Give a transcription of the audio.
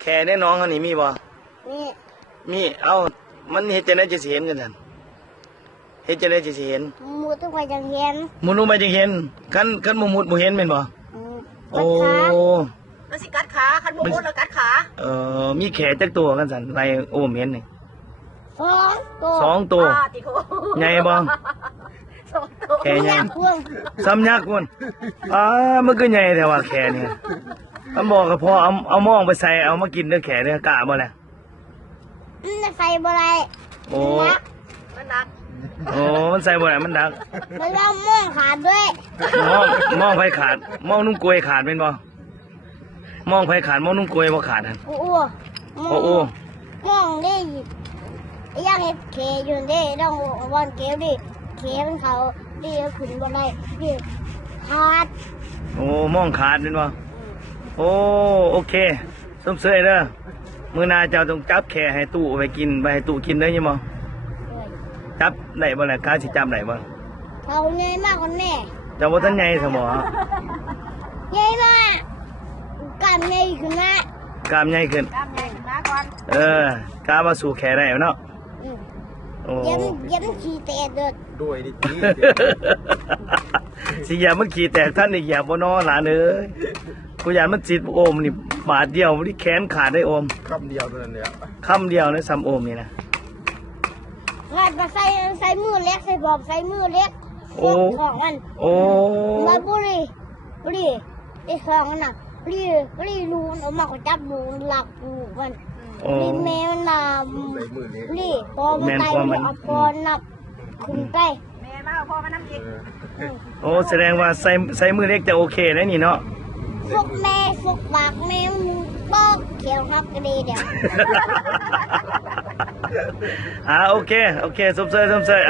แค่ในน้องเขานี่มีบ่นี่มีเอามันเฮ็ดจังได๋จะสิเห็นกันซั่นเฮ็ดจังได๋จะสิเห็นมูทุกคนยังเห็นมุดลงไปจังเห็นคันบ่มุดบ่เห็นแม่นบ่โอ้มันสิกัดขาคันบ่มุดแล้วกัดขามีแขจักตัวกันซั่นไรโอมเห็นนี่สองตัวใหญ่บ่แค่ใหญ่ซ้ำยักษ์พุ่นมันก็ใหญ่แต่ว่าแค่นี่มันบอกก็พอเอาหม้องไปใส่เอามากินเด้อแค่เด้อกะบ่ล่ะใส่บ่ได้โอ้มันหนักมันใส่บ่ได้มันดักมันเอาม่องขาดด้วยม่องไผขาดม่องนุ่งกล้วยขาดแม่นบ่ม่องไผขาดม่องนุ่งกล้วยบ่ขาดหั่นโอ้ม่องได้ยังเฮ็ดเคอยู่ได้ต้องวันเกลดิเคมันเขาดิขึ้นบ่ได้ดิขาดม่องขาดแม่นบ่โอเคสมเสยเด้อมื้อหน้าเจ้าต้องจับแค่ให้ตู้ไปกินไปให้ตู้กินได้ยินบ่จับได้บ่ล่ะกาสิจับได้บ่เขาใหญ่มากกว่าแม่เจ้าบ่ทันใหญ่ซะบ่ใหญ่มากกล้ามใหญ่ขึ้นมากล้ามใหญ่ขึ้นมาก่อนกล้ามาสู่แค่ได้เนาะยันขี้แตกเด้อด้วยดิจีสิอย่ามันขี้แตกท่านอีกอย่าบ่นอหลานเอ้ยกูอยากมันจิตโอมนี่บาดเดียวนี่แขนขาดได้โอมคำเดียวเท่านั้นเนี่ยคำเดียวนะซ้ำโอมนี่นะงัดมาใส่มือเล็กใส่บอบใส่มือเล็กของมันมาบุรีไอ้ของมันน่ะรีรูนออกมาก็จับรูนหลักรูมันรีแมวน่ะรีพอมันไตมันเอาพอนับขึ้นไปแม่มาพอมาน้ำอีกแสดงว่าใส่มือเล็กจะโอเคนะนี่เนาะฟุกแม่ฟุกปากแม่มือปอกเขียวครับก็ดีเดี๋ยวโอเคสมเสย